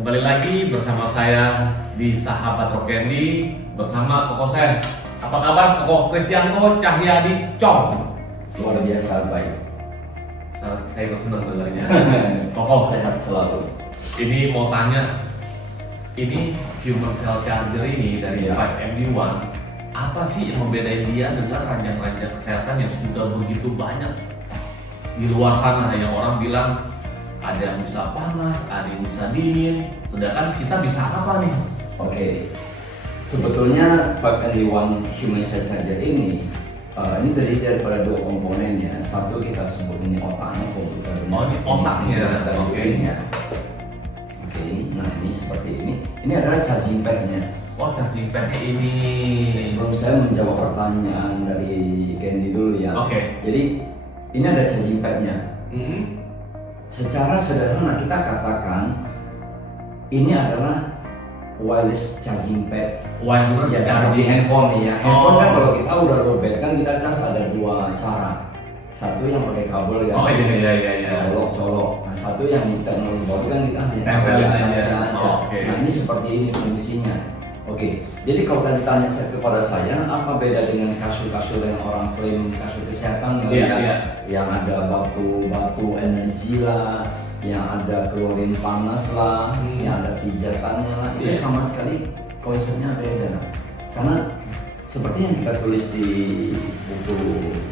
Kembali lagi bersama saya di Sahabat Rock Candy bersama Koko saya. Apa kabar Koko Kristianto Cahyadi Cong? Luar biasa baik. Saya senang dengarnya. Koko Sehat selalu. ini mau tanya, ini human cell charger ini dari Iya. 5MD1 apa sih yang membedain dia dengan ranjang-ranjang kesehatan yang sudah begitu banyak di luar sana yang orang bilang ada yang bisa panas, ada yang bisa dingin, sedangkan kita bisa apa nih? Oke. Sebetulnya 5&1 Human Cell Charger ini terdiri daripada dua komponennya. Satu kita sebut ini otaknya, komputer. Oh, ini otaknya. Oke. Oke. Nah ini seperti ini. Ini adalah charging padnya. Oh, charging padnya ini. Sebelum saya menjawab pertanyaan dari Candy dulu ya. Oke. Jadi ini ada charging padnya. Hmm. Secara sederhana kita katakan ini adalah wireless charging pad. Wireless Ya, charging. seperti handphone nih ya. Handphone Oh. kan kalau kita udah lowbat kan kita cas ada dua cara. Satu yang pakai kabel ya. Oh iya. Colok. Nah, satu yang teknologi baru kan kita hanya Tempelin kabel aja. aja. Oh, oke. Nah ini seperti ini fungsinya. Oke. Jadi kalau tadi tanya kepada saya apa beda dengan kasur-kasur yang orang klaim kasur kesehatan yang ada batu energi lah, yang ada klorin panas lah, yang ada pijatannya lah, itu Iya. sama sekali konsepnya beda. Karena seperti yang kita tulis di buku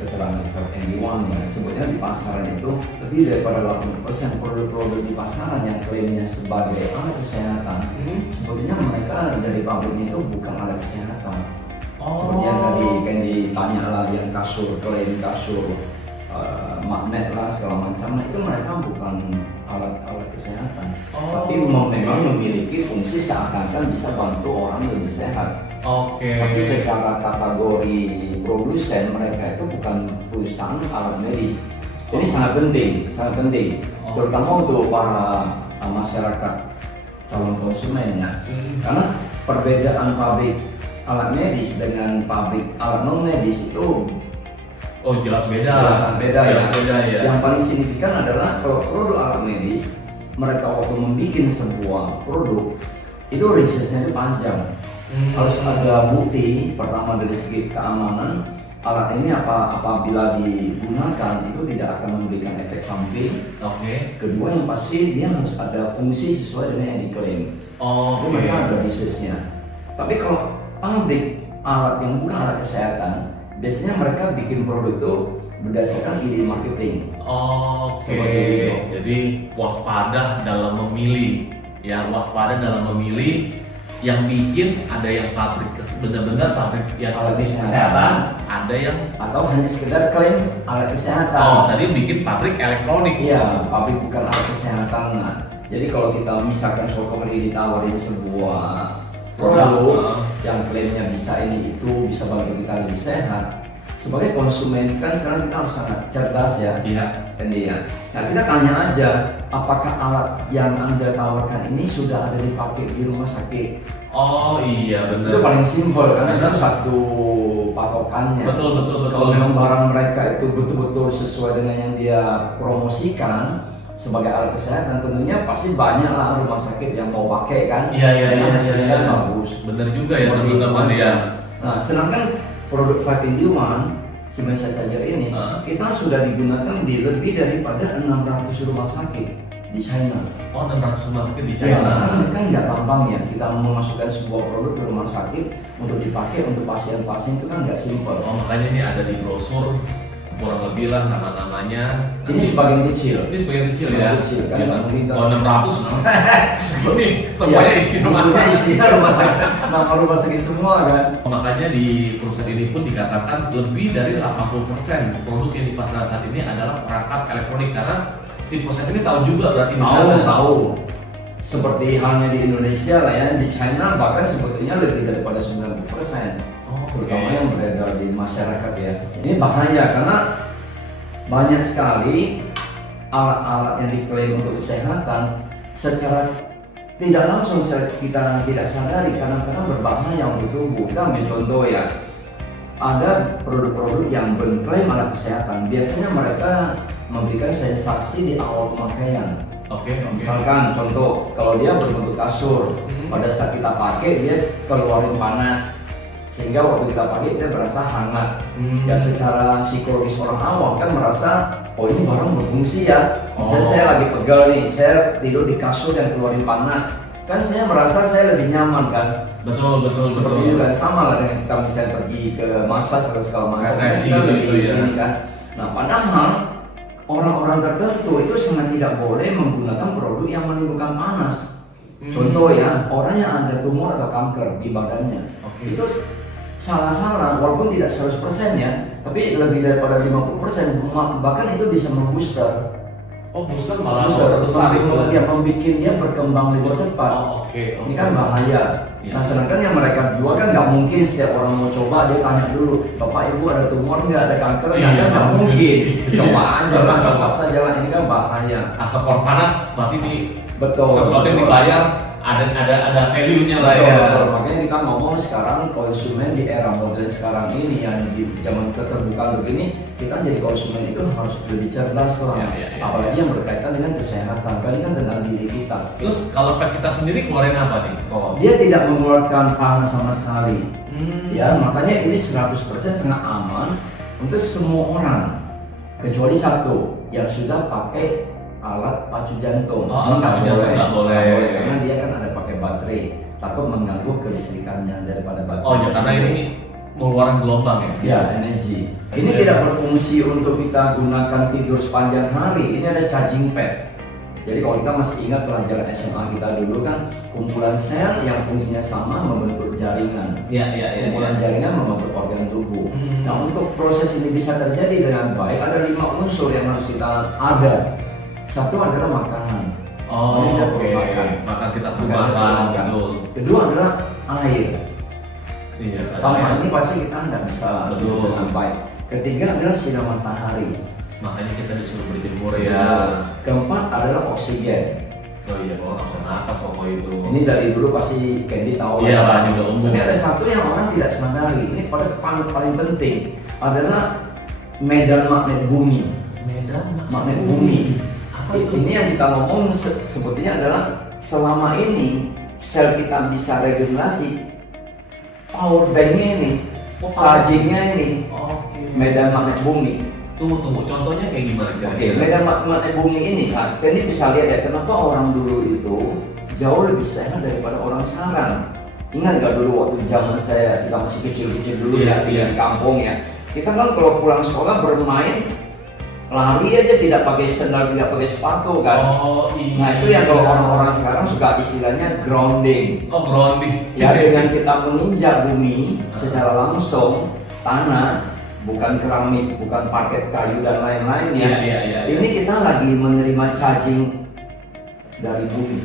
keterangan 5&1 ya, sebetulnya di pasaran itu lebih daripada 80% produk-produk di pasaran yang klaimnya sebagai alat kesehatan, sebetulnya mereka dari pabriknya itu bukan alat kesehatan. Seperti yang tadi kan ditanya lah, yang kasur klaim kasur magnet lah segala macam, nah itu mereka bukan alat-alat kesehatan, tapi memang memiliki fungsi seakan-akan bisa bantu orang lebih sehat. Oke. Tapi secara kategori produsen mereka itu bukan perusahaan alat medis. Ini sangat penting, terutama untuk para masyarakat calon konsumen ya. Karena perbedaan pabrik alat medis dengan pabrik alat non medis itu jelas beda. Jelas beda ya. ya. Yang paling signifikan adalah kalau produk alat medis, mereka waktu membuat sebuah produk itu risetnya itu panjang. Harus ada bukti pertama dari segi keamanan alat ini apabila digunakan itu tidak akan memberikan efek samping. Oke. Kedua yang pasti dia harus ada fungsi sesuai dengan yang diklaim. Itu mereka ada risetnya. Tapi kalau pabrik alat yang bukan alat kesehatan, biasanya mereka bikin produk itu berdasarkan ide marketing. Oke. Seperti itu. Jadi waspada dalam memilih, waspada dalam memilih yang bikin ada yang pabrik benar-benar pabrik yang Alat kesehatan, ada yang Atau hanya sekedar klaim alat kesehatan. tadi bikin pabrik elektronik. Iya, pabrik bukan alat kesehatan. Nah, jadi kalau kita misalkan suatu hari ditawarin sebuah produk yang klaimnya bisa ini itu bisa bantu kita lebih sehat, sebagai konsumen kan sekarang kita harus sangat cerdas ya. Iya. Dan dia. Nah kita tanya aja, apakah alat yang Anda tawarkan ini sudah ada dipakai di rumah sakit? Oh iya benar. Itu paling simpel karena itu satu patokannya. Betul. Kalau memang barang mereka itu betul-betul sesuai dengan yang dia promosikan sebagai alat kesehatan, tentunya pasti banyak lah rumah sakit yang mau pakai kan. Iya. Kan bagus. Benar juga ya Seperti itu teman-teman aja. ya. Nah, sedangkan produk 5&1 Human Cell Charger ini kita sudah digunakan di lebih daripada 600 rumah sakit di China. 600 rumah sakit di Ya, China. kan nggak gampang ya kita memasukkan sebuah produk ke rumah sakit untuk dipakai untuk pasien-pasien, itu kan nggak simpel. Makanya ini ada di brosur kurang lebih lah nama-namanya. Ini sebagian kecil. Ini sebagian kecil Sebagian ya. kecil, kan? Iya, Kita- kalau 600 ini semuanya isi rumah sakit. Isinya rumah sakit. Nah, kalau rumah sakit semua kan. Makanya di perusahaan ini pun dikatakan lebih dari 80% produk yang di pasaran saat ini adalah perangkat elektronik, karena si perusahaan ini tahu juga berarti di sana. Tahu. Seperti halnya di Indonesia lah ya, di China bahkan sebetulnya lebih daripada 90%. Terutama yang beredar di masyarakat ya. Ini bahaya karena banyak sekali alat-alat yang diklaim untuk kesehatan secara tidak langsung kita tidak sadari kadang-kadang berbahaya untuk tubuh. Kita ambil contoh ya, ada produk-produk yang mengklaim alat kesehatan. Biasanya mereka memberikan sensasi di awal pemakaian. Oke. Misalkan contoh, kalau dia berbentuk kasur, pada saat kita pakai dia keluarin panas, sehingga waktu kita pakai kita berasa hangat. Ya secara psikologis orang awam kan merasa, oh ini barang berfungsi ya. Misalnya saya lagi pegal nih, saya tidur di kasur yang keluarin panas, kan saya merasa saya lebih nyaman kan. Betul. Seperti itu kan, sama lah dengan kita misalnya pergi ke massage atau segala macam, Refleksi kita gitu lebih ya. ini kan. Nah padahal orang-orang tertentu itu sangat tidak boleh menggunakan produk yang menimbulkan panas. Contoh ya, orang yang ada tumor atau kanker di badannya, itu salah-salah, walaupun tidak 100% ya, tapi lebih daripada 50%, bahkan itu bisa membooster. Booster malah Besar ya, membuat dia berkembang lebih cepat. Ini kan bahaya. Nah sedangkan yang mereka jual kan nggak mungkin setiap orang mau coba dia tanya dulu, bapak ibu ada tumor nggak, ada kanker nggak, kan nggak mungkin. Coba aja lah, coba saja lah, ini kan bahaya. Asap panas berarti di sesuatu yang betul. dibayar ada value-nya lah ya. Betul. Makanya kita ngomong sekarang konsumen di era modern sekarang ini yang di zaman keterbukaan begini, kita jadi konsumen itu harus lebih cerdas lah. Ya. Apalagi yang berkaitan dengan kesehatan, kan ini kan tentang diri kita. Terus kalau pet kita sendiri keluarin apa nih? Dia tidak mengeluarkan panas sama sekali. Ya, makanya ini 100% sangat aman untuk semua orang, kecuali satu yang sudah pakai alat pacu jantung. Ini nggak boleh, karena dia kan ada pakai baterai, takut mengganggu kelistrikannya daripada baterai. Ya karena ini mengeluarkan gelombang ya? Ya, energi. Ini tidak berfungsi untuk kita gunakan tidur sepanjang hari. Ini ada charging pad. Jadi kalau kita masih ingat pelajaran SMA kita dulu kan, kumpulan sel yang fungsinya sama membentuk jaringan. Kumpulan jaringan membentuk organ tubuh. Nah untuk proses ini bisa terjadi dengan baik, ada 5 unsur yang harus kita ada. Satu adalah makanan. Makan kita makan. Kedua adalah air. Tanpa Iya. ini pasti kita nggak bisa Betul. dengan baik. Ketiga adalah sinar matahari. Makanya kita disuruh berjemur ya. Keempat adalah oksigen. Kalau nggak bisa napas itu. Ini dari dulu pasti Candy tahu. Iya lah, juga umum. Tapi ada satu yang orang tidak sadari. Ini paling penting adalah medan magnet bumi. Magnet bumi. Apa itu? Ini yang kita ngomong sebetulnya adalah selama ini sel kita bisa regenerasi, power banknya ini, chargingnya ini, medan magnet bumi. Tunggu, contohnya kayak gimana kira-kira? Medan magnet bumi ini kan, Candy bisa lihat ya kenapa orang dulu itu jauh lebih sehat daripada orang sekarang. Ingat nggak dulu waktu zaman kita masih kecil-kecil dulu Iya. di kampung ya, kita kan kalau pulang sekolah bermain, lari aja tidak pakai sandal, tidak pakai sepatu kan. Nah itu yang kalau orang-orang sekarang suka istilahnya grounding. Grounding. Ya dengan kita menginjak bumi secara langsung, tanah, bukan keramik, bukan parket kayu dan lain-lain ya. Iya. Ini kita lagi menerima charging dari bumi.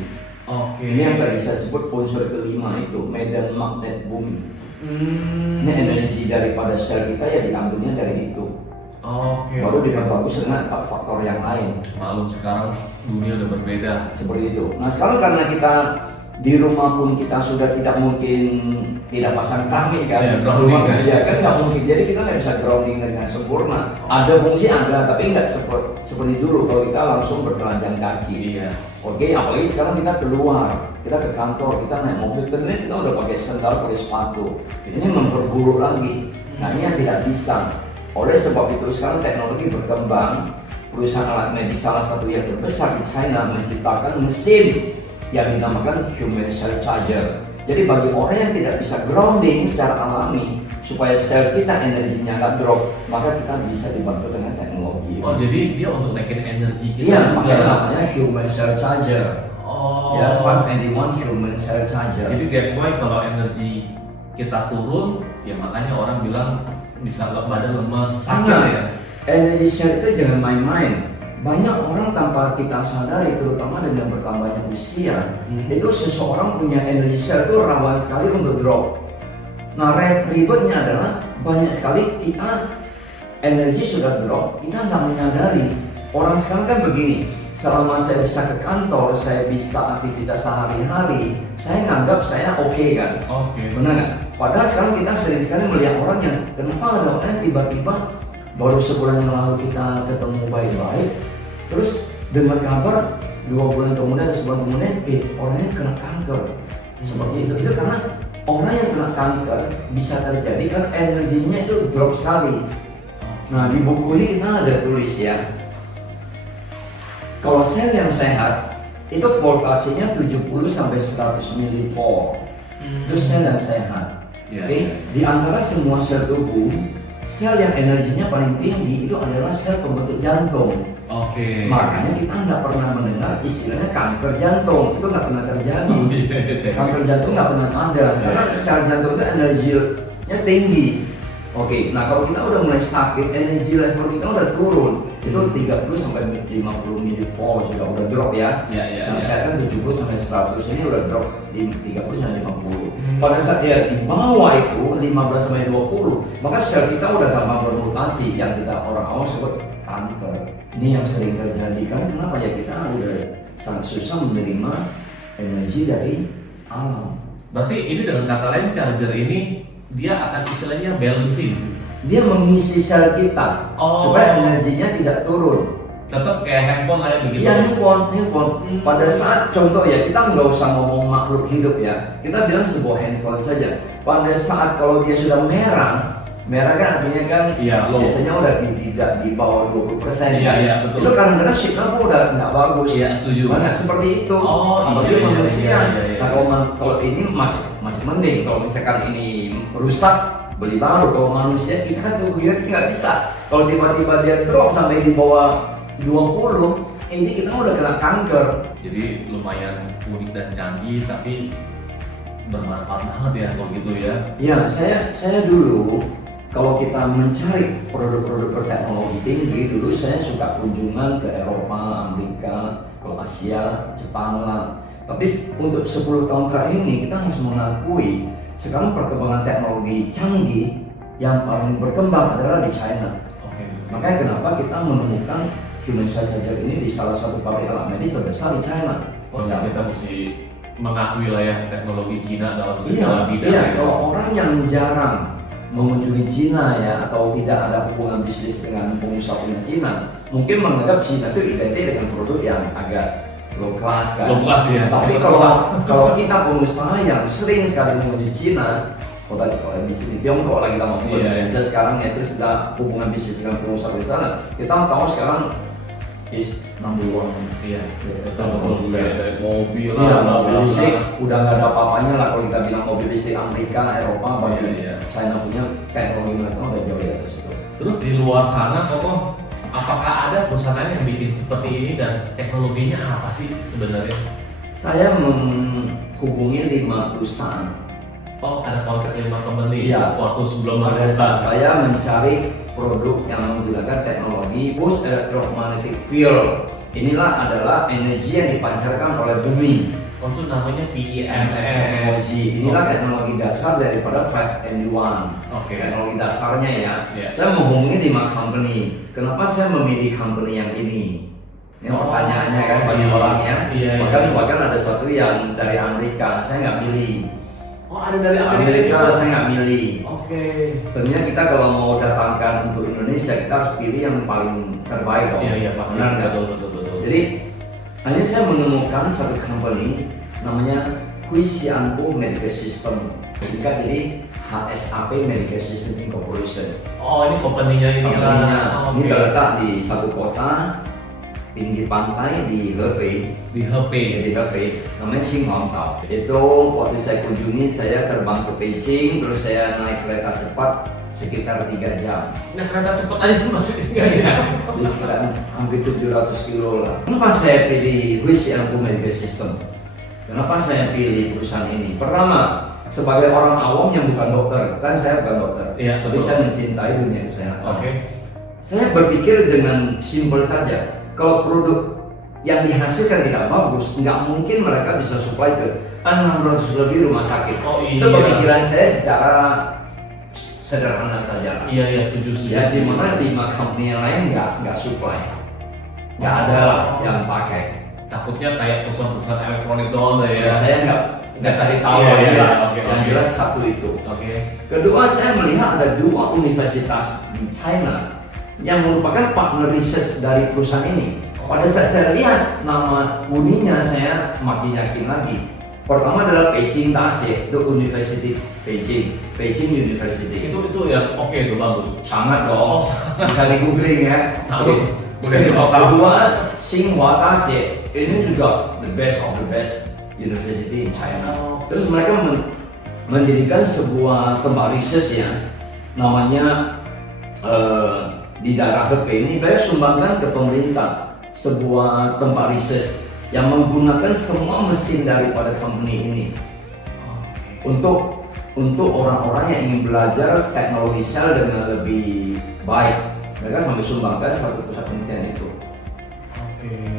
Ini yang tadi saya sebut unsur kelima itu, medan magnet bumi. Ini energi daripada sel kita ya diambilnya dari itu. Baru dengan bagus dengan 4 faktor yang lain. Maklum sekarang dunia udah berbeda. Seperti itu. Nah sekarang karena kita di rumah pun kita sudah tidak mungkin tidak pasang keramik kan, rumah kerja kan nggak mungkin. Jadi kita nggak bisa grounding dengan sempurna. Ada fungsi ada, tapi nggak seperti dulu kalau kita langsung bertelanjang kaki. Apalagi sekarang kita keluar, kita ke kantor, kita naik mobil, ternyata kita udah pakai sandal, pakai sepatu. Ini memperburuk lagi. Nah ini yang tidak bisa. Oleh sebab itu sekarang teknologi berkembang. Perusahaan alat medis salah satu yang terbesar di China menciptakan mesin yang dinamakan human cell charger. Jadi bagi orang yang tidak bisa grounding secara alami supaya sel kita energinya nggak drop, maka kita bisa dibantu dengan teknologi. Jadi dia untuk naikin energi kita. Iya, makanya namanya human cell charger. Ya, 5-in-1 human cell charger. Jadi that's why kalau energi kita turun, ya makanya orang bilang bisa badan lemes, sakit ya. Energi sel itu jangan main-main. Banyak orang tanpa kita sadari, terutama dengan bertambahnya usia, itu seseorang punya energi sel itu rawan sekali untuk drop. Nah, ribetnya adalah banyak sekali kita energi sudah drop, kita nggak menyadari. Orang sekarang kan begini, selama saya bisa ke kantor, saya bisa aktivitas sehari-hari, saya nganggap saya oke kan? Benar nggak? Padahal sekarang kita sering sekali melihat orang yang kenapa ada orang yang tiba-tiba baru sebulan yang lalu kita ketemu baik-baik, terus dengar kabar 2 bulan kemudian, sebulan kemudian, orangnya kena kanker. Seperti itu. Itu karena orang yang kena kanker bisa terjadi kan energinya itu drop sekali. Nah di buku ini kita ada tulis ya, kalau sel yang sehat itu voltasenya 70 sampai 100 milivolt. Itu sel yang sehat. Oke, di antara semua sel tubuh, sel yang energinya paling tinggi itu adalah sel pembentuk jantung. Oke. Makanya kita nggak pernah mendengar istilahnya kanker jantung, itu nggak pernah terjadi. Kanker jantung nggak pernah ada, karena sel jantung itu energinya tinggi. Oke, nah kalau kita udah mulai sakit, energi level kita udah turun, itu 30 sampai 50 milivolt sudah udah drop ya. Yang saya kan 70 sampai 100 ini udah drop di 30 sampai 50. Pada saat dia di bawah itu 15 sampai 20, maka sel kita udah gampang bermutasi yang kita orang awam sebut kanker. Ini yang sering terjadi. Karena kenapa ya, kita udah sangat susah menerima energi dari alam. Berarti ini dengan kata lain, charger ini dia akan istilahnya balancing. Dia mengisi sel kita supaya energinya tidak turun. Tetap kayak handphone lah ya begitu. Iya, handphone. Pada saat contoh ya, kita nggak usah ngomong makhluk hidup ya. Kita bilang sebuah handphone saja. Pada saat kalau dia sudah merah kan artinya kan biasanya udah tidak di bawah 20%. Iya, betul. Itu kadang-kadang signal udah nggak bagus. Iya, setuju. Mana seperti itu. Apalagi manusia. Nah kalau ini masih mending. Kalau misalkan ini rusak, beli baru. Kalau manusia kita tuh nggak bisa. Kalau tiba-tiba dia drop sampai di bawah 20, ini kita udah kena kanker. Jadi lumayan unik dan canggih, tapi bermanfaat banget ya kalau gitu ya. Ya, saya dulu kalau kita mencari produk-produk berteknologi tinggi, dulu saya suka kunjungan ke Eropa, Amerika, ke Asia, Jepang lah. Tapi untuk 10 tahun terakhir ini kita harus mengakui sekarang perkembangan teknologi canggih yang paling berkembang adalah di China. Makanya kenapa kita menemukan human cell charger ini di salah satu pabrik alat medis terbesar di China. Kita mesti mengakui lah ya teknologi Cina dalam segala bidang. Iya, kalau orang yang jarang mengunjungi Cina ya, atau tidak ada hubungan bisnis dengan pengusaha Cina, mungkin menganggap Cina itu identik dengan produk yang agak low class kan. Low class ya. Tapi kalau kita pengusaha yang sering sekali mengunjungi Cina, kalau di Tiongkok lagi kita mau Indonesia sekarang ya, terus kita hubungan bisnis dengan pengusaha di sana, kita tahu sekarang is number one. Iya, betul. Dari mobil lah, lah, mobil listrik udah nggak ada apa-apanya lah kalau kita bilang mobil listrik Amerika, Eropa, China punya teknologi mereka udah jauh di atas itu. Terus di luar sana, Kokoh, apakah ada perusahaan yang bikin seperti ini dan teknologinya apa sih sebenarnya? Saya menghubungi 5 perusahaan. Ada kontrak 5 company. Iya. Waktu sebelum pada saat saya mencari produk yang menggunakan teknologi pulse electromagnetic field. Inilah adalah energi yang dipancarkan oleh bumi. Itu namanya PEMF teknologi. Inilah teknologi dasar daripada 5&1. Teknologi dasarnya ya. Saya menghubungi 5 company. Kenapa saya memilih company yang ini? Ini pertanyaannya kan bagi orangnya. Bahkan ada satu yang dari Amerika, saya nggak pilih. Ada dari Amerika saya nggak milih. Tentunya kita kalau mau datangkan untuk Indonesia, kita harus pilih yang paling terbaik dong. Iya, pasti. Betul. Jadi hanya saya menemukan satu company namanya Huisianpo Medical System. Jadi HSAP Medical System Incorporation. Ini company-nya ini lah. Ini terletak di satu kota pinggir pantai di Hebei. Di Hebei, namanya Qinhuangdao. Itu waktu saya kunjungi, saya terbang ke Beijing, terus saya naik kereta cepat sekitar 3 jam. Nah, kereta cepat aja masih tinggal ya. Di sekitar hampir 700 kilo lah. Kenapa saya pilih Huisianpo Medical System? Kenapa saya pilih perusahaan ini? Pertama, sebagai orang awam yang bukan dokter, kan saya bukan dokter, tapi saya mencintai dunia kesehatan. Saya berpikir dengan simpel saja, kalau produk yang dihasilkan tidak bagus, nggak mungkin mereka bisa supply ke 600 lebih rumah sakit. Itu pemikiran saya secara sederhana saja. Iya, setuju. Ya, di mana 5 company yang lain nggak supply, nggak ada lah yang pakai. Takutnya kayak perusahaan-perusahaan elektronik doang ya. Saya nggak cari tahu lagi lah. Yang jelas satu itu. Kedua, saya melihat ada 2 universitas di China yang merupakan partner research dari perusahaan ini. Pada saat saya lihat nama uninya, saya makin yakin lagi. Pertama adalah Beijing Daxie, itu University Beijing, Beijing University. Itu yang oke itu bagus. Sangat dong, bisa di googling ya. Oke. Boleh. Kedua, Tsinghua Daxie, ini juga the best of the best university in China. Terus mereka mendirikan sebuah tempat research ya, namanya di daerah Hebei ini, mereka sumbangkan ke pemerintah sebuah tempat research yang menggunakan semua mesin daripada company ini untuk orang-orang yang ingin belajar teknologi sel dengan lebih baik. Mereka sampai sumbangkan satu pusat penelitian itu.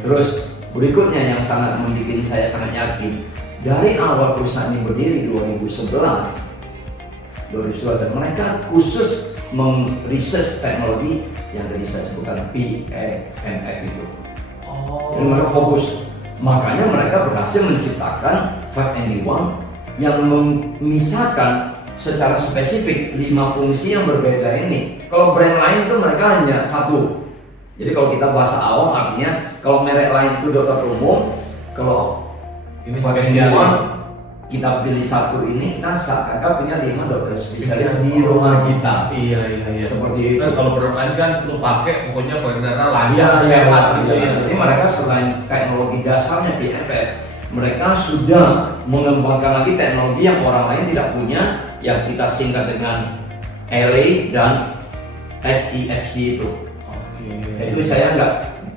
Terus berikutnya yang sangat membuat saya sangat yakin, dari awal perusahaan ini berdiri 2011, mereka khusus meriset teknologi yang tadi saya sebutkan PMF itu. Jadi mereka fokus. Makanya mereka berhasil menciptakan 5&1 yang memisahkan secara spesifik 5 fungsi yang berbeda ini. Kalau brand lain itu mereka hanya satu. Jadi kalau kita bahasa awam artinya kalau merek lain itu dokter umum, kalau ini 5&1 kita pilih satu ini, kita seakan punya 5 dokter spesialis di rumah kita. Iya. Seperti itu. Kan kalau produk lain kan lu pakai pokoknya pengendara lancar, Iya, sehat gitu iya. ya. Jadi mereka selain teknologi dasarnya PFF, mereka sudah mengembangkan lagi teknologi yang orang lain tidak punya, yang kita singkat dengan LA dan SEFC itu. Itu saya nggak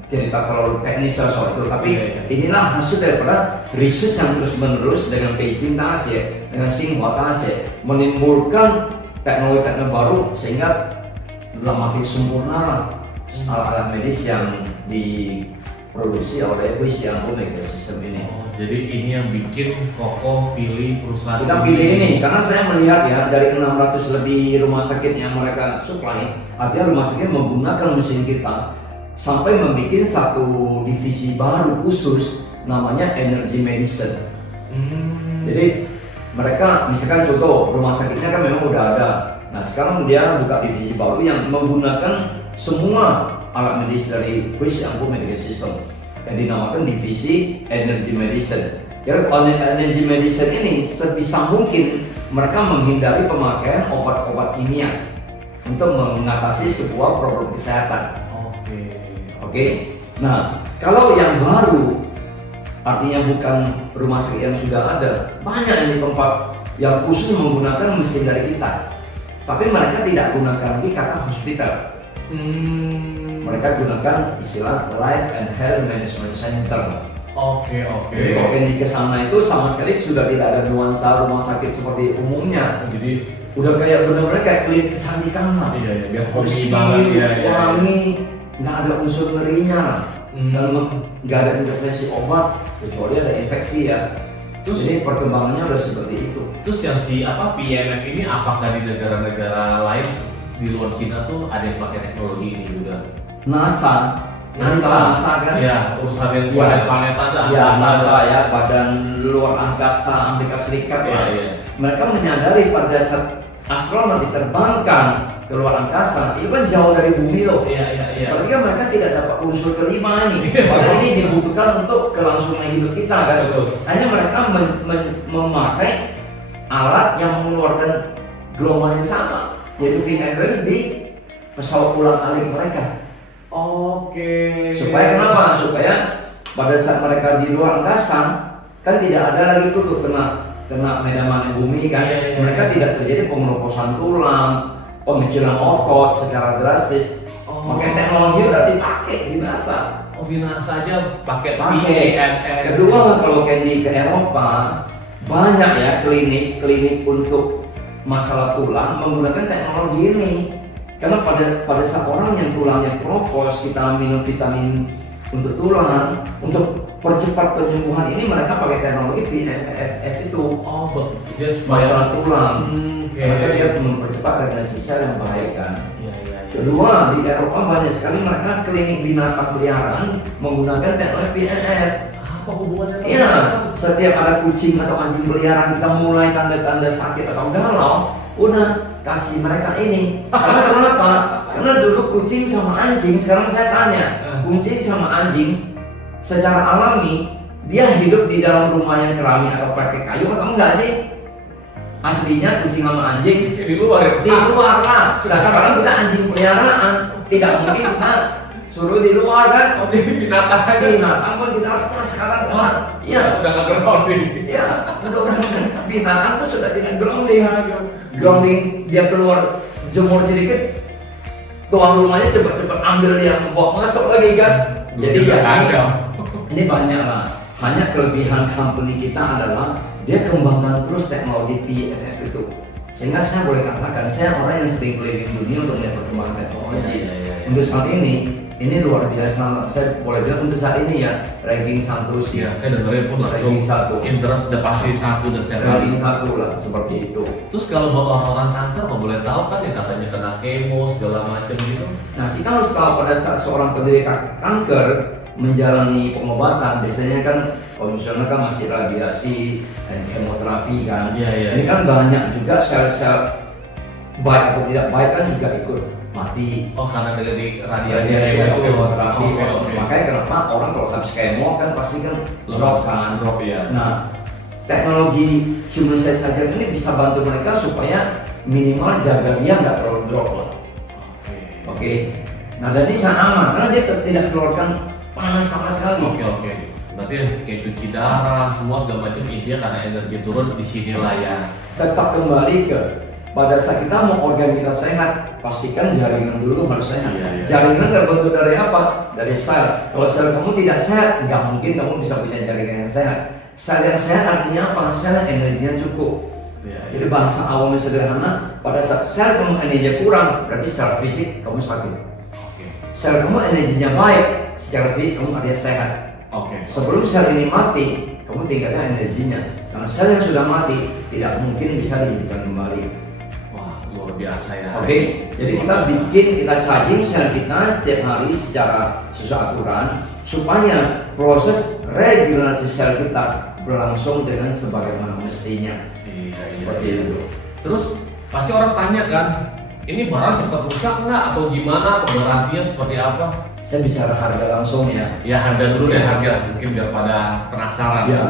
cerita terlalu teknis soal itu, tapi inilah hasil daripada riset yang terus-menerus dengan Beijing Daxie, dengan Tsinghua Daxie, menimbulkan teknologi-teknologi baru sehingga makin sempurna alat-alat medis yang diproduksi oleh Wishiang Omega System ini. Jadi ini yang bikin Koko pilih perusahaan. Kita pilih ini karena saya melihat ya, dari 600 lebih rumah sakit yang mereka supply, artinya rumah sakit menggunakan mesin kita sampai membuat satu divisi baru khusus namanya Energy Medicine. Jadi mereka misalkan contoh rumah sakitnya kan memang udah ada. Nah sekarang dia buka divisi baru yang menggunakan semua alat medis dari Wishiang Omega System yang dinamakan divisi Energy Medicine. Jadi Energy Medicine ini sebisa mungkin mereka menghindari pemakaian obat-obat kimia untuk mengatasi sebuah problem kesehatan. Oke. Nah, kalau yang baru artinya bukan rumah sakit yang sudah ada, banyak ini tempat yang khusus menggunakan mesin dari kita. Tapi mereka tidak gunakan lagi kata hospital. Mereka gunakan istilah Life and Health Management Center. Jadi kalau yang di kesana itu sama sekali sudah tidak ada nuansa rumah sakit seperti umumnya. Jadi udah kayak benar-benar kayak klinik kecantikan lah. Iya, biar hobi Bersih, banget ya. wangi, nggak ada unsur ngerinya lah. Dan nggak ada intervensi obat kecuali ada infeksi ya. Jadi perkembangannya udah seperti itu. Terus yang PMF ini apakah di negara-negara lain di luar Cina tuh ada yang pakai teknologi ini juga? NASA kan? Ya, urusan yang Ya. planet ada. Ya, NASA ya, Badan Luar Angkasa Amerika Serikat ya. Mereka menyadari pada saat astronot diterbangkan ke luar angkasa, itu kan jauh dari bumi loh. Iya. Berarti kan mereka tidak dapat unsur kelima ini. Padahal ini dibutuhkan untuk kelangsungan hidup kita kan. Hanya mereka memakai alat yang mengeluarkan gelombang yang sama, yaitu PMF di pesawat ulang-alik mereka. Supaya kenapa? Supaya pada saat mereka di luar angkasa kan tidak ada lagi tuh kena medan magnet bumi kan. Mereka tidak terjadi pengeroposan tulang, pemecilan otot secara drastis. Makanya teknologi udah dipakai di NASA. Di NASA aja pakai. Kedua, kalau di ke Eropa banyak ya klinik untuk masalah tulang menggunakan teknologi ini. Karena pada saat orang yang tulangnya keropos, kita minum vitamin untuk tulang, untuk percepat penyembuhan ini mereka pakai teknologi PMF itu. Masalah tulang. Mereka dia mempercepat regenerasi sel yang baik kan. Kedua, di Eropa banyak sekali mereka klinik binatang peliharaan menggunakan teknologi PMF. Apa hubungannya? Iya, setiap ada kucing atau anjing peliharaan kita mulai tanda-tanda sakit atau galau, udah kasih mereka ini. Karena kenapa? Karena dulu kucing sama anjing, sekarang saya tanya, kucing sama anjing secara alami dia hidup di dalam rumah yang keramik atau pakai kayu atau enggak sih? Aslinya kucing sama anjing Di luar. di luar lah. Sekarang kita anjing peliharaan, tidak mungkin kita suruh di luar kan? Oh, ini binatang aja. Binatang pun kita rasa sekarang kan? Iya. Udah nggak grounding. Ya, untuk binatang pun sudah tidak grounding. Grounding dia keluar jemur sedikit, tuan rumahnya cepat-cepat ambil dia bawa masuk lagi kan. Jadi ya ini banyak lah. Hanya kelebihan company kita adalah dia kembangkan terus teknologi PNF itu. Sehingga saya boleh katakan saya orang yang sering keliling dunia untuk melihat perkembangan teknologi. Untuk saat ini luar biasa. Saya boleh bilang untuk saat ini ya ranking 1 sih. Iya, saya dengerin pun langsung Ranking 1. interest udah pasti 1 dan saya Ranking 1 lah seperti itu. Terus kalau buat orang-orang kanker, kalau boleh tahu kan ya katanya kena kemo segala macam gitu. Nah, kita harus tahu pada saat seorang penderita kanker menjalani pengobatan, biasanya kan konvensional kan masih radiasi dan kemoterapi kan. Iya. Ini kan banyak juga sel-sel baik atau tidak baik kan juga ikut mati. Oh, karena dari Radiasi radiasi atau kemoterapi. Oke. Makanya kenapa orang kalau habis kemo kan pasti kan drop kan. Drop ya. Nah, teknologi human cell charger ini bisa bantu mereka supaya minimal jaga dia nggak terlalu drop lah. Oke. Nah, dan ini sangat aman karena dia tidak keluarkan panas sama sekali. Oke. Berarti kayak cuci darah, semua segala macam intinya karena energi turun di sini lah ya. Tetap kembali ke pada saat kita mau organ kita sehat, pastikan jaringan dulu harus sehat. Iya. Jaringan terbentuk dari apa? Dari sel. Kalau sel kamu tidak sehat, nggak mungkin kamu bisa punya jaringan yang sehat. Sel yang sehat artinya apa? Sel energinya cukup. Iya. Jadi bahasa awalnya sederhana, pada saat sel kamu energinya kurang, berarti secara fisik kamu sakit. Oke. Sel kamu energinya baik, secara fisik kamu artinya sehat. Oke. Sebelum sel ini mati, kamu tinggalkan energinya. Karena sel yang sudah mati tidak mungkin bisa dihidupkan kembali. Wah, luar biasa ya. Oke, jadi kita charging sel kita setiap hari secara sesuai aturan supaya proses regenerasi sel kita berlangsung dengan sebagaimana mestinya. Iya. Seperti itu. Terus pasti orang tanya kan, ini barang cepat rusak nggak atau gimana? Garansinya seperti apa? Saya bicara harga langsung ya. Ya harga dulu deh, harga mungkin biar pada penasaran. Ya,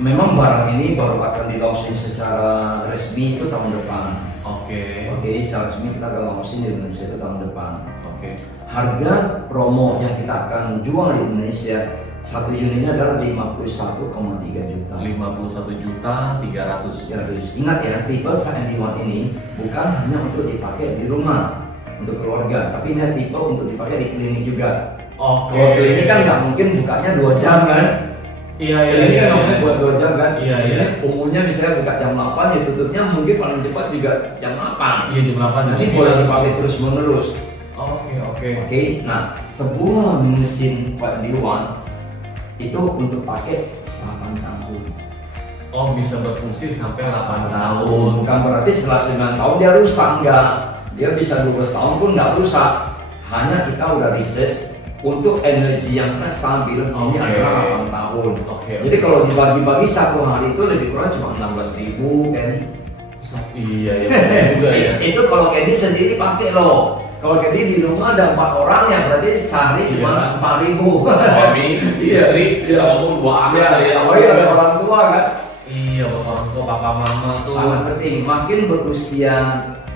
memang barang ini baru akan di-launching secara resmi itu tahun depan. Oke. Oke, secara resmi kita akan launching di Indonesia itu tahun depan. Oke. Harga promo yang kita akan jual di Indonesia satu unitnya adalah 51,3 juta. 51.300.000. Ingat ya, tipe 5&1 ini bukan hanya untuk dipakai di rumah untuk keluarga, tapi ini tipe untuk dipakai di klinik juga. Oke. Kalau klinik kan nggak mungkin bukanya 2 jam kan? Iya. Klinik kan nggak mungkin buat 2 jam kan? Iya. Umumnya misalnya buka jam 8 ya tutupnya mungkin paling cepat juga jam 8. Iya jam 8. Nanti boleh dipakai terus menerus. Oke. Oke, nah sebuah mesin 5&1 itu untuk pakai 8 tahun. Oh, bisa berfungsi sampai 8 tahun. Bukan berarti setelah 9 tahun dia rusak, enggak. Dia bisa 12 tahun pun nggak rusak. Hanya kita udah research untuk energi yang sangat stabil ini adalah 8 tahun. Oke. Jadi kalau dibagi-bagi satu hari itu lebih kurang cuma 16.000 kan. Iya juga ya. Itu kalau Candy sendiri pakai loh. Kalau Candy di rumah ada 4 orang ya berarti sehari cuma 4.000. Suami, istri, Iya. ngomong 2 anak ya. Oh iya ada orang tua kan. Iya, buat orang tua, papa, mama tuh. Sangat penting. Makin berusia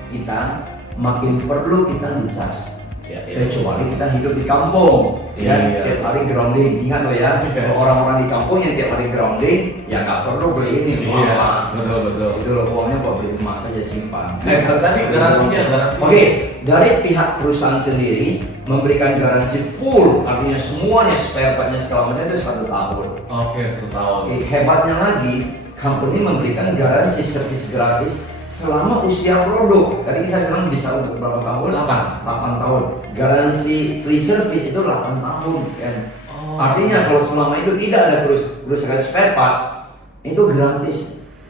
kita, makin perlu kita ngecas. Ya. Kecuali kita hidup di kampung, Iya. ya tiap hari grounding. Ingat loh ya, Iya. kalau orang-orang di kampung yang tiap hari grounding, ya nggak perlu beli ini. Iya, betul. Itu loh uangnya buat beli emas saja simpan. Tapi garansinya. Oke, dari pihak perusahaan sendiri memberikan garansi full, artinya semuanya spare partnya segala macam itu 1 tahun. Oke, 1 tahun. Oke, hebatnya lagi, company memberikan garansi servis gratis selama usia produk. Tadi saya bilang bisa untuk berapa tahun? 8 tahun. Garansi free service itu 8 tahun kan. Oh. Artinya kalau selama itu tidak ada kerusakan spare part, itu gratis.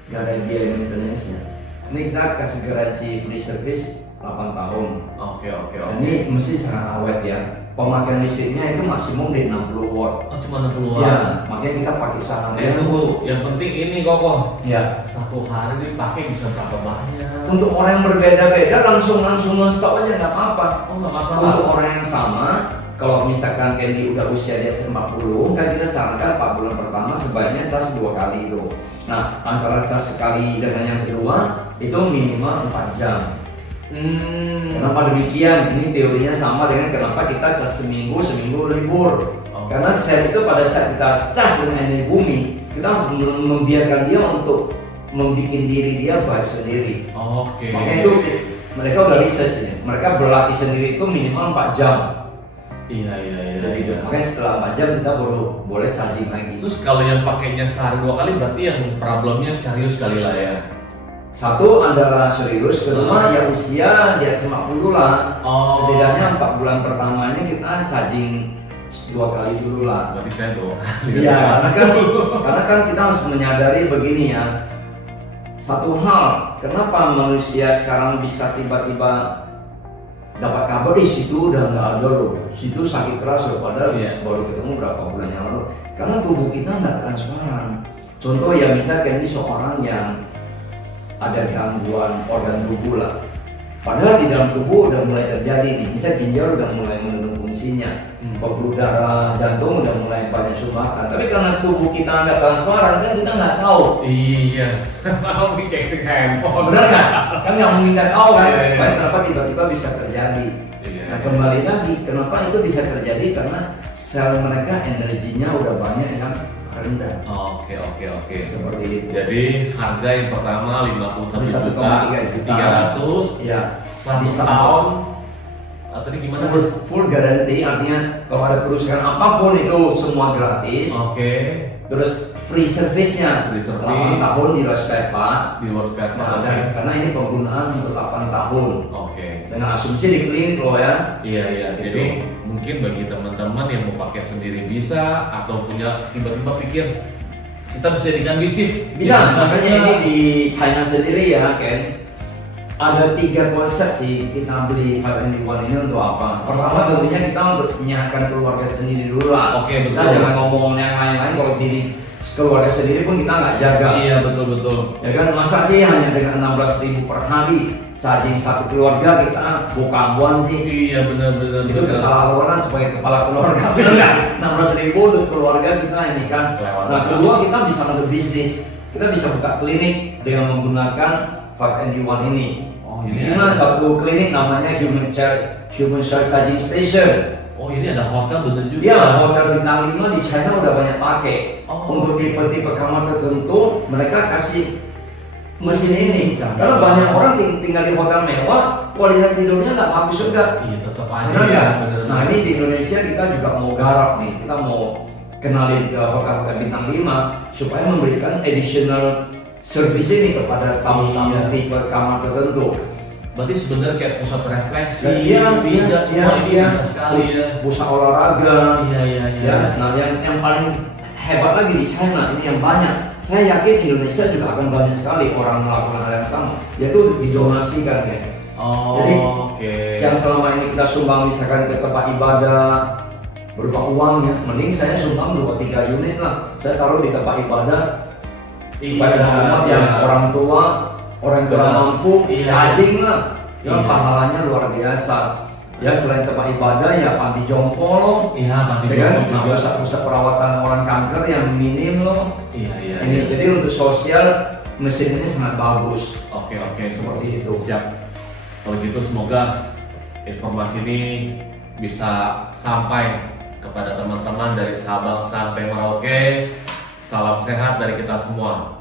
Gak ada biaya maintenance-nya. Ini kita kasih garansi free service 8 tahun. Oke. Dan ini mesti sangat awet ya. pemakaian listriknya itu maksimum di 60 watt. Oh, cuma 60 watt. Ya, makanya kita pakai saham Yang penting ini kokoh. Ya. Satu hari dipakai bisa berapa banyak? Untuk orang yang berbeda-beda langsung non-stop aja nggak apa-apa. Oh, nggak masalah. Untuk orang yang sama, kalau misalkan Candy udah usia di atas 40, kan kita sarankan 4 bulan pertama sebaiknya cas 2 kali itu. Nah, antara cas sekali dengan yang kedua itu minimal 4 jam. Kenapa demikian? Ini teorinya sama dengan kenapa kita cas seminggu libur. Karena sel itu pada saat kita cas dengan energi bumi, kita harus membiarkan dia untuk membuat diri dia baik sendiri. Makanya itu mereka udah research ya. Mereka berlatih sendiri itu minimal 4 jam. Iya. Makanya setelah 4 jam kita baru boleh charging lagi. Terus kalau yang pakainya sehari 2 kali berarti yang problemnya serius kali lah ya. Satu adalah serius, kedua ya usia di atas 50 lah. Setidaknya 4 bulan pertama ini kita charging 2 kali dulu lah. Berarti saya tuh. Iya, karena kan kita harus menyadari begini ya. Satu hal, kenapa manusia sekarang bisa tiba-tiba dapat kabar di situ udah nggak ada loh, situ sakit keras loh, padahal ya baru ketemu berapa bulan yang lalu. Karena tubuh kita nggak transparan. Contoh ya misalkan ini seorang yang ada gangguan organ tubuh lah, padahal di dalam tubuh udah mulai terjadi nih, misal ginjal udah mulai menurun fungsinya, pembuluh darah, jantung udah mulai banyak sumbatan, tapi karena tubuh kita nggak transparan kan kita nggak tahu. Iya, mau dicek si handphone. Benar nggak? Kan nggak mungkin nggak tahu kan? Iya. Kenapa tiba-tiba bisa terjadi? Iya. Nah kembali lagi, kenapa itu bisa terjadi? Karena sel mereka energinya udah banyak yang rendah. Oke. Seperti itu. Jadi harga yang pertama 51 juta, 300, Ya. 1 tahun. Tadi gimana? Full garanti, artinya kalau ada kerusakan apapun itu semua gratis. Oke. Terus free service-nya, Free service. 8 tahun di luar spare part. Di luar spare part. Karena ini penggunaan untuk 8 tahun. Oke. Dengan asumsi di klinik loh ya. Iya. Gitu. Jadi mungkin bagi teman-teman yang mau pakai sendiri bisa, atau punya tiba-tiba pikir kita bisa jadikan bisnis. Bisa, makanya ini di China sendiri ya Ken, ada 3 konsep sih kita beli 5&1 ini untuk apa. Pertama tentunya kita untuk menyehatkan keluarga sendiri dulu lah. Oke, betul. Kita jangan ngomong yang lain-lain kalau diri keluarga sendiri pun kita nggak jaga. Iya, betul. Ya kan, masa sih hanya dengan 16.000 per hari charging satu keluarga kita bukan sih. Iya, benar. Itu kepala keluarga sebagai kepala keluarga, benar nggak? 16.000 untuk keluarga kita ini kan. Nah kedua kita bisa untuk bisnis, kita bisa buka klinik dengan menggunakan 5&1 ini. Ini Ini satu klinik namanya Human Cell Charging Station. ini ada hotel bener juga. Ya, hotel bintang 5 di China udah banyak pakai. Untuk tipe-tipe kamar tertentu mereka kasih mesin ini. Karena banyak orang tinggal di hotel mewah, kualitas tidurnya nggak bagus juga. Iya, tetap aja. Benar nggak? Bener. Nah ini di Indonesia kita juga mau garap nih, kita mau kenalin ke hotel-hotel bintang 5 supaya memberikan additional service ini kepada tamu-tamu tipe kamar tertentu. Berarti sebenarnya kayak pusat refleksi, Iya, pijat, semua ini bisa sekali ya. Pusat olahraga. Iya. Ya, nah yang paling hebat lagi di China ini yang banyak. Saya yakin Indonesia juga akan banyak sekali orang melakukan hal yang sama, yaitu didonasikan ya. Jadi yang selama ini kita sumbang misalkan ke tempat ibadah berupa uang ya, mending saya sumbang 2-3 unit lah. Saya taruh di tempat ibadah supaya umat yang orang tua, orang kurang mampu, charging lah. Ya pahalanya luar biasa. Ya selain tempat ibadah ya panti jompo loh. Iya, panti Ya, jompo juga. pusat-pusat perawatan orang kanker yang minim loh. Iya. Ini jadi untuk sosial mesin ini sangat bagus. Oke, Seperti itu. Siap. Kalau gitu semoga informasi ini bisa sampai kepada teman-teman dari Sabang sampai Merauke. Salam sehat dari kita semua.